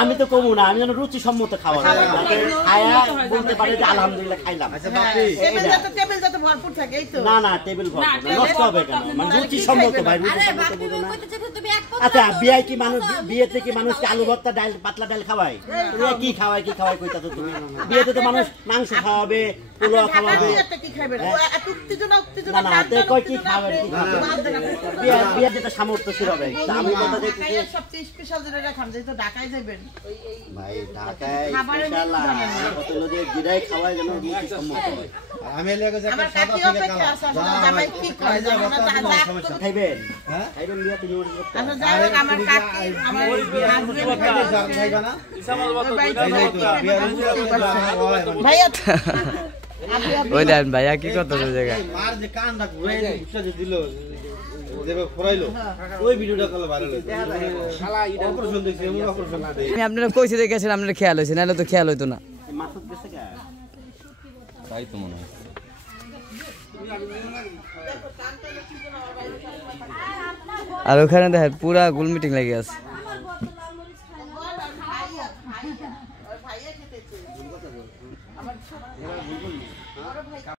আমি তো কমু না, আমি যেন রুচি সম্মত খাওয়া খায়া বলতে পারে যে আলহামদুলিল্লাহ খাইলাম। না না টেবিল ভরপুর নষ্ট হবে কেন, মানে রুচি সম্মত ভাই, রুচি সম্মত বুঝো না। আচ্ছা বিয়ে কি মানুষ, বিয়েতে কি মানুষ কি আলু ভর্তা ডাল পাতলা ডাল খাওয়ায়? কি খাওয়ায় কি খাওয়ায় কইতা তো তুমি? বিয়েতে তো মানুষ মাংস খাওয়াবে, পোলাও খাওয়াবে। না না তে কই কি খাওয়াবে, কি খাওয়াবে? বিয়ে যেটা সামর্থ্য ছিল ভাই। আমি কথা দেখছি সবচেয়ে স্পেশাল যেটা খান, যেটা তো ঢাকায় যাবেন ভাই, ঢাকায় স্পেশাল হোটেলে যে গিরাই খাওয়ায় যেন রুচি সম্মত হয়। আমি লাগে যে সাদা থেকে জামাই কি কয় জানো না, খাইবেন হ্যাঁ খাইবেন বিয়ে তুমি অর্ডার করতে। আচ্ছা যাই হোক আমার কাকি আমার হাজবেন্ড খাইবা না ভাইয়া ওই দেন ভাইয়া কি করতে জায়গা মার যে কানটা ঘুরে উঠে দিল দেবে ফরাইলো, ওই ভিডিওটা কল ভাইরাল হইছে। শালা এটা অপারেশন দেখছি, এমন অপারেশন না দেই। আমি আপনারা কইছি দেখেছেন, আপনারা খেয়াল হইছে, নালে তো খেয়াল হইতো না। মাসুদ গেছে কা তাই তো মনে হয়। আর ওখানে দেখেন পুরা গোল মিটিং লাগে আছে।